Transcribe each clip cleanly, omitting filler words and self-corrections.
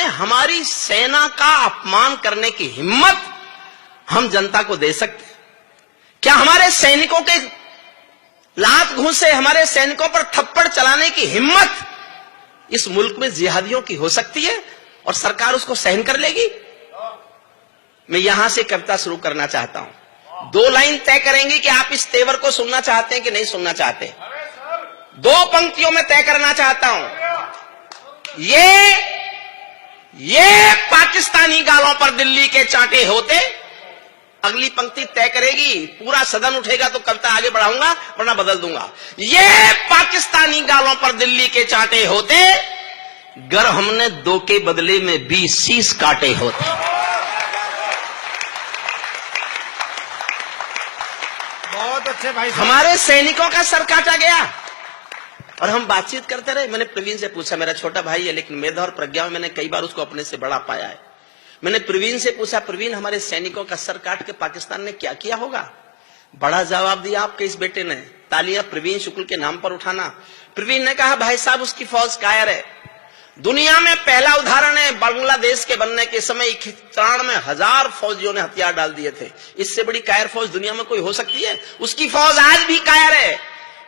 में हमारी सेना का अपमान करने की हिम्मत हम जनता को दे सकते हैं? क्या हमारे सैनिकों के लात घूंसे, हमारे सैनिकों पर थप्पड़ चलाने की हिम्मत इस मुल्क में जिहादियों की हो सकती है और सरकार उसको सहन कर लेगी? मैं यहां से कविता शुरू करना चाहता हूं। 2 लाइन तय करेंगे कि आप इस तेवर को सुनना चाहते हैं कि नहीं सुनना चाहते। 2 पंक्तियों में तय करना चाहता हूं। ये पाकिस्तानी गालों पर दिल्ली के चांटे होते। अगली पंक्ति तय करेगी, पूरा सदन उठेगा तो कविता आगे बढ़ाऊंगा, वरना बदल दूंगा। ये पाकिस्तानी गालों पर दिल्ली के चांटे होते, गर हमने 2 के बदले में 20 शीश काटे होते। बहुत अच्छे भाई। हमारे सैनिकों का सर काटा गया और हम बातचीत करते रहे। मैंने प्रवीण से पूछा, मेरा छोटा भाई है लेकिन मेधा और प्रज्ञा में मैंने कई बार उसको अपने से बड़ा पाया है। मैंने प्रवीण से पूछा, प्रवीण हमारे सैनिकों का सर काट के पाकिस्तान ने क्या किया होगा? बड़ा जवाब दिया आपके इस बेटे ने। तालियां प्रवीण शुक्ल के नाम पर उठाना। प्रवीण ने कहा, भाई साहब उसकी फौज कायर है। दुनिया में पहला उदाहरण है, बांग्लादेश के बनने के समय 93 में 1000 फौजियों ने हथियार डाल दिए थे। इससे बड़ी कायर फौज दुनिया में कोई हो सकती है? उसकी फौज आज भी कायर है।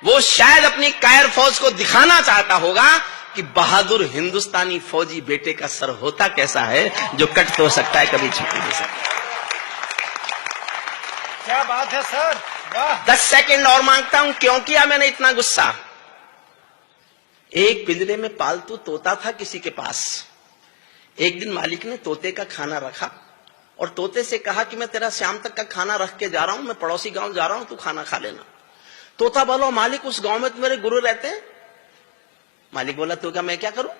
वो शायद अपनी कायर फौज को दिखाना चाहता होगा कि बहादुर हिंदुस्तानी फौजी बेटे का सर होता कैसा है, जो कट तो सकता है, कभी झुक नहीं सकता। क्या बात है सर, वाह। 10 सेकंड और मांगता हूं। क्यों किया मैंने इतना गुस्सा? एक पिंजरे में पालतू तोता था किसी के पास। एक दिन मालिक ने तोते का खाना रखा और तोते से कहा कि मैं तेरा शाम तक का खाना रख के जा रहा हूं, मैं पड़ोसी गांव जा रहा हूं, तू खाना खा लेना। तोता बोला, मालिक उस गांव में तो मेरे गुरु रहते हैं। मालिक बोला, तो क्या मैं क्या करूं?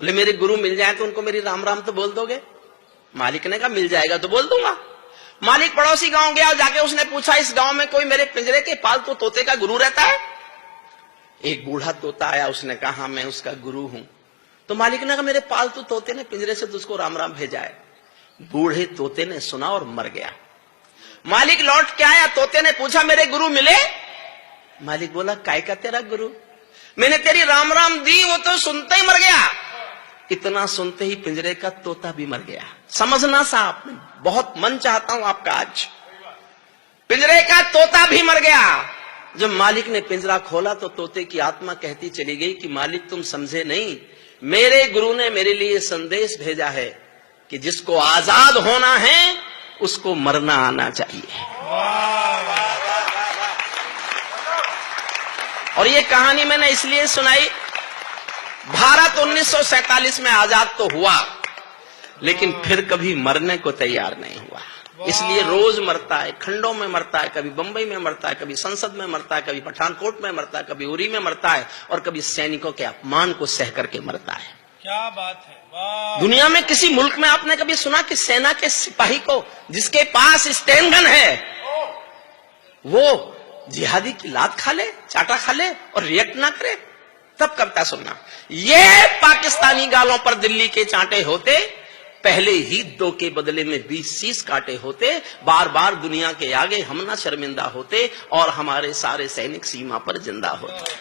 बोले, मेरे गुरु मिल जाए तो उनको मेरी राम राम तो बोल दोगे? मालिक ने कहा, मिल जाएगा तो बोल दूंगा। मालिक पड़ोसी गांव गया और जाके उसने पूछा, इस गांव में कोई मेरे पिंजरे के पालतू तोते का गुरु रहता है? एक बूढ़ा तोता आया, उसने कहा, हाँ मैं उसका गुरु हूं। तो मालिक ने कहा, मेरे पालतू तोते ने पिंजरे से तुझको राम राम भेजा है। बूढ़े तोते ने सुना और मर गया। मालिक लौट के आया, तोते ने पूछा, मेरे गुरु मिले? मालिक बोला, काय का तेरा गुरु? मैंने तेरी राम राम दी, वो तो सुनते ही मर गया। इतना सुनते ही पिंजरे का तोता भी मर गया। समझना साहब, बहुत मन चाहता हूं आपका आज। पिंजरे का तोता भी मर गया। जब मालिक ने पिंजरा खोला तो तोते की आत्मा कहती चली गई कि मालिक तुम समझे नहीं, मेरे गुरु ने मेरे लिए संदेश भेजा है कि जिसको आजाद होना है उसको मरना आना चाहिए। और ये कहानी मैंने इसलिए सुनाई, भारत 1947 में आजाद तो हुआ लेकिन फिर कभी मरने को तैयार नहीं हुआ। इसलिए रोज मरता है, खंडों में मरता है, कभी बंबई में मरता है, कभी संसद में मरता है, कभी पठानकोट में मरता है, कभी उरी में मरता है और कभी सैनिकों के अपमान को सह करके मरता है। क्या बात है, वाह। दुनिया में किसी मुल्क में आपने कभी सुना कि सेना के सिपाही को, जिसके पास स्टेन गन है, वो जिहादी की लात खा ले, चाटा खा ले और रिएक्ट ना करे? तब कविता सुनना। ये पाकिस्तानी गालों पर दिल्ली के चांटे होते, पहले ही 2 के बदले में 20 शीश काटे होते। बार बार दुनिया के आगे हम ना शर्मिंदा होते और हमारे सारे सैनिक सीमा पर जिंदा होते।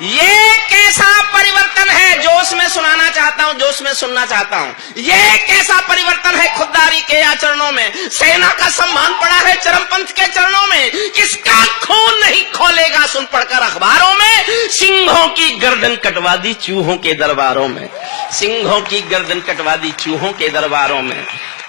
ये कैसा परिवर्तन है, जोश में सुनाना चाहता हूं, जोश में सुनना चाहता हूं। ये कैसा परिवर्तन है खुददारी के आचरणों में। सेना का सम्मान पड़ा है चरमपंथ के चरणों में। किसका खून नहीं खोलेगा सुन पढ़कर अखबारों में। सिंहों की गर्दन कटवा दी चूहों के दरबारों में। सिंहों की गर्दन कटवा दी चूहों के दरबारों में।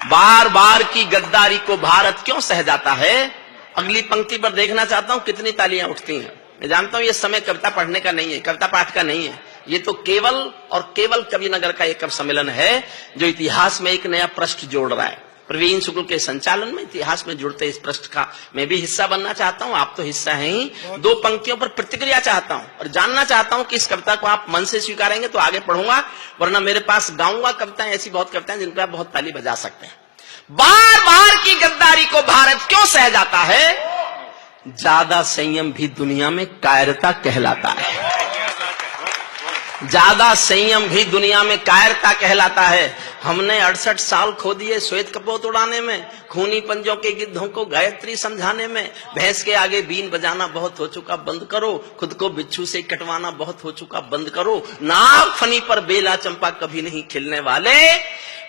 बार बार की गद्दारी को भारत क्यों सह जाता है? अगली पंक्ति पर देखना चाहता हूं कितनी तालियां उठती हैं। मैं जानता हूं ये समय कविता पढ़ने का नहीं है, कविता पाठ का नहीं है। ये तो केवल और केवल कविनगर का एक कवि सम्मेलन है जो इतिहास में एक नया पृष्ठ जोड़ रहा है। प्रवीण शुक्ल के संचालन में इतिहास में जुड़ते इस पृष्ठ का मैं भी हिस्सा बनना चाहता हूं। आप तो हिस्सा हैं ही। 2 पंक्तियों पर प्रतिक्रिया चाहता हूं और जानना चाहता हूं कि इस कविता को आप मन से स्वीकारेंगे तो आगे पढ़ूंगा, वरना मेरे पास गाऊंगा कविताएं, ऐसी बहुत कविताएं जिन पर आप बहुत ताली बजा सकते हैं। बार बार की गद्दारी को भारत क्यों सह जाता है? ज्यादा संयम भी दुनिया में कायरता कहलाता है। ज्यादा संयम भी दुनिया में कायरता कहलाता है। हमने 68 साल खो दिए श्वेत कपोत उड़ाने में, खूनी पंजों के गिद्धों को गायत्री समझाने में। भैंस के आगे बीन बजाना बहुत हो चुका, बंद करो। खुद को बिच्छू से कटवाना बहुत हो चुका, बंद करो। नाग फनी पर बेला चंपा कभी नहीं खिलने वाले,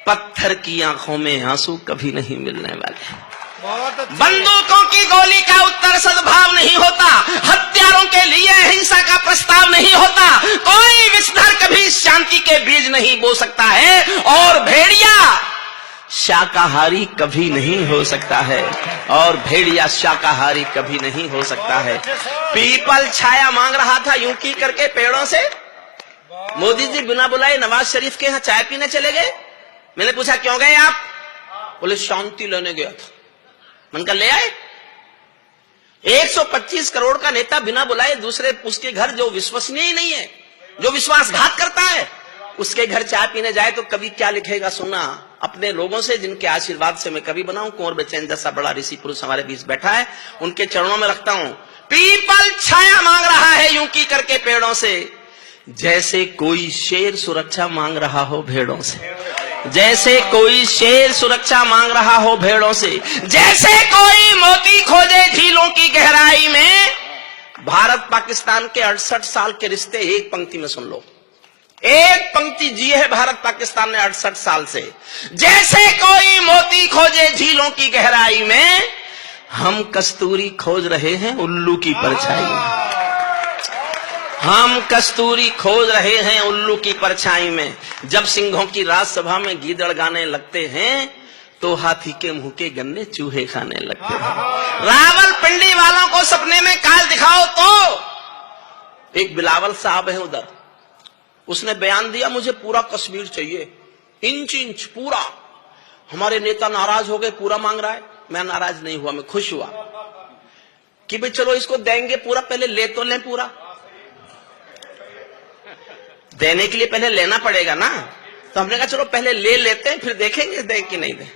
पत्थर की आंखों में आंसू कभी नहीं मिलने वाले। बहुत अच्छे। बंदूकों की गोली का उत्तर सद्भाव नहीं होता, हत्यारों के लिए हिंसा का प्रस्ताव नहीं होता। कोई विषधर कभी शांति के बीज नहीं बो सकता है, और भेड़िया शाकाहारी कभी नहीं हो सकता है, और भेड़िया शाकाहारी कभी नहीं हो सकता है। पीपल छाया मांग रहा था यूं की करके पेड़ों से। मोदी जी बिना बुलाए नवाज शरीफ के यहाँ चाय पीने चले गए। मैंने पूछा क्यों गए आप? बोले शांति लेने गया था। मन का ले आए। 125 करोड़ का नेता बिना बुलाए दूसरे उसके घर, जो विश्वसनीय ही नहीं है, जो विश्वासघात करता है, उसके घर चाय पीने जाए तो कभी क्या लिखेगा सुना। अपने लोगों से जिनके आशीर्वाद से मैं कभी बनाऊं, कुंवर बेचैन जैसा बड़ा ऋषि पुरुष हमारे बीच बैठा है, उनके चरणों में रखता हूं। पीपल छाया मांग रहा है यूं की करके पेड़ों से, जैसे कोई शेर सुरक्षा मांग रहा हो भेड़ों से। जैसे कोई शेर सुरक्षा मांग रहा हो भेड़ों से, जैसे कोई मोती खोजे झीलों की गहराई में। भारत पाकिस्तान के 68 साल के रिश्ते एक पंक्ति में सुन लो। एक पंक्ति जी है भारत पाकिस्तान ने 68 साल से। जैसे कोई मोती खोजे झीलों की गहराई में, हम कस्तूरी खोज रहे हैं उल्लू की परछाई में। हम कस्तूरी खोज रहे हैं उल्लू की परछाई में। जब सिंहों की राजसभा में गीदड़ गाने लगते हैं, तो हाथी के मुंह के गन्ने चूहे खाने लगते हैं। रावलपिंडी वालों को सपने में काल दिखाओ तो। एक बिलावल साहब है उधर, उसने बयान दिया मुझे पूरा कश्मीर चाहिए, इंच इंच पूरा। हमारे नेता नाराज हो गए, पूरा मांग रहा है। मैं नाराज नहीं हुआ, मैं खुश हुआ कि भाई चलो इसको देंगे पूरा, पहले ले तो लें पूरा। देने के लिए पहले लेना पड़ेगा ना, तो हमने कहा चलो पहले ले लेते हैं, फिर देखेंगे दे कि नहीं दे।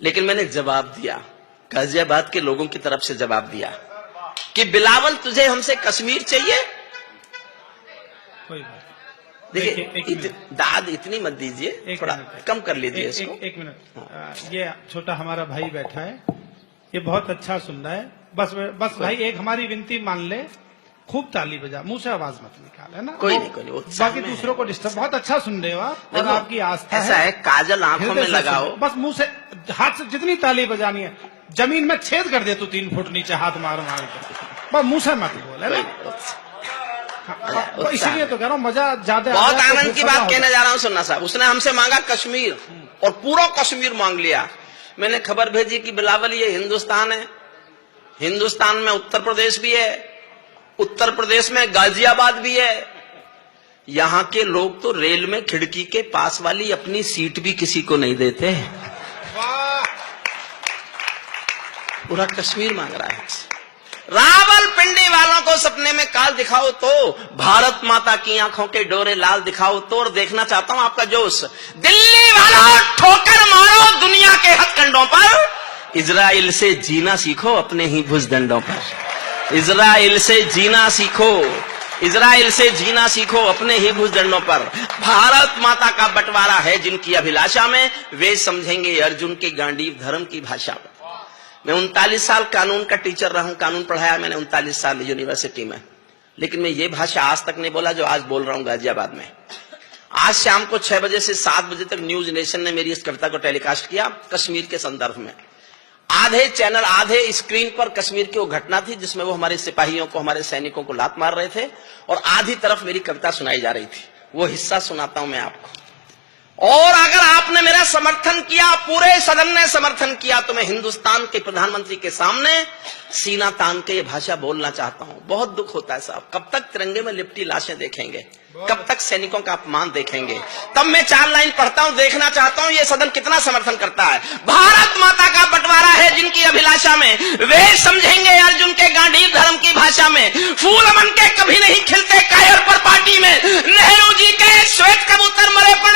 लेकिन मैंने जवाब दिया, गाजियाबाद के लोगों की तरफ से जवाब दिया कि बिलावल तुझे हमसे कश्मीर चाहिए। देखिए दाद इतनी मत दीजिए, थोड़ा कम कर लीजिए इसको। एक मिनट, ये छोटा हमारा भाई बैठा है, ये बहुत अच्छा सुन रहा है। बस भाई एक हमारी विनती मान ले, खूब ताली बजा, मुंह से आवाज मत निकाल, है ना। कोई नहीं, बाकी दूसरों को डिस्टर्ब। बहुत अच्छा सुन रहे हो आप, और आपकी आस्था ऐसा है, काजल आंखों में लगाओ। बस मुंह से, हाथ से जितनी ताली बजानी है, जमीन में छेद कर दे तू 3 फुट नीचे हाथ मार मार के, बस मुंह से मत बोल, है ना। इसीलिए तो कह रहा हूँ मजा ज्यादा। बहुत आनंद की बात कहने जा रहा हूँ सुनना साहब। उसने हमसे मांगा कश्मीर, और पूरा कश्मीर मांग लिया। मैंने खबर भेजी कि बिलावल ये हिंदुस्तान है, हिंदुस्तान में उत्तर प्रदेश भी है, उत्तर प्रदेश में गाजियाबाद भी है। यहां के लोग तो रेल में खिड़की के पास वाली अपनी सीट भी किसी को नहीं देते। पूरा कश्मीर मांग रहा है। रावलपिंडी वालों को सपने में काल दिखाओ तो, भारत माता की आंखों के डोरे लाल दिखाओ तो। और देखना चाहता हूं आपका जोश। दिल्ली वालों ठोकर मारो दुनिया के हथकंडों पर, इजराइल से जीना सीखो अपने ही भुजदंडों पर। इजराइल से जीना सीखो, इजराइल से जीना सीखो अपने ही भुजदंडों पर। भारत माता का बंटवारा है जिनकी अभिलाषा में, वे समझेंगे अर्जुन के गांडीव धर्म की भाषा में। मैं 39 साल कानून का टीचर रहा हूं, कानून पढ़ाया मैंने 39 साल यूनिवर्सिटी में, लेकिन मैं ये भाषा आज तक नहीं बोला जो आज बोल रहा हूं गाजियाबाद में। आज शाम को 6 बजे से 7 बजे तक न्यूज नेशन ने मेरी इस कविता को टेलीकास्ट किया कश्मीर के संदर्भ में। आधे चैनल, आधे स्क्रीन पर कश्मीर की वो घटना थी जिसमें वो हमारे सिपाहियों को, हमारे सैनिकों को लात मार रहे थे, और आधी तरफ मेरी कविता सुनाई जा रही थी। वो हिस्सा सुनाता हूं मैं आपको। और अगर आपने मेरा समर्थन किया, पूरे सदन ने समर्थन किया, तो मैं हिंदुस्तान के प्रधानमंत्री के सामने सीना तान के ये भाषा बोलना चाहता हूं। बहुत दुख होता है साहब, कब तक तिरंगे में लिपटी लाशें देखेंगे, कब तक सैनिकों का अपमान देखेंगे। तब मैं 4 लाइन पढ़ता हूं, देखना चाहता हूं ये सदन कितना समर्थन करता है। भारत माता का बंटवारा है जिनकी अभिलाषा में, वे समझेंगे अर्जुन के गांडीव धर्म की भाषा में। फूल मन के कभी नहीं खिलते कायर पर पार्टी में, नेहरू जी के श्वेत कबूतर मरे पर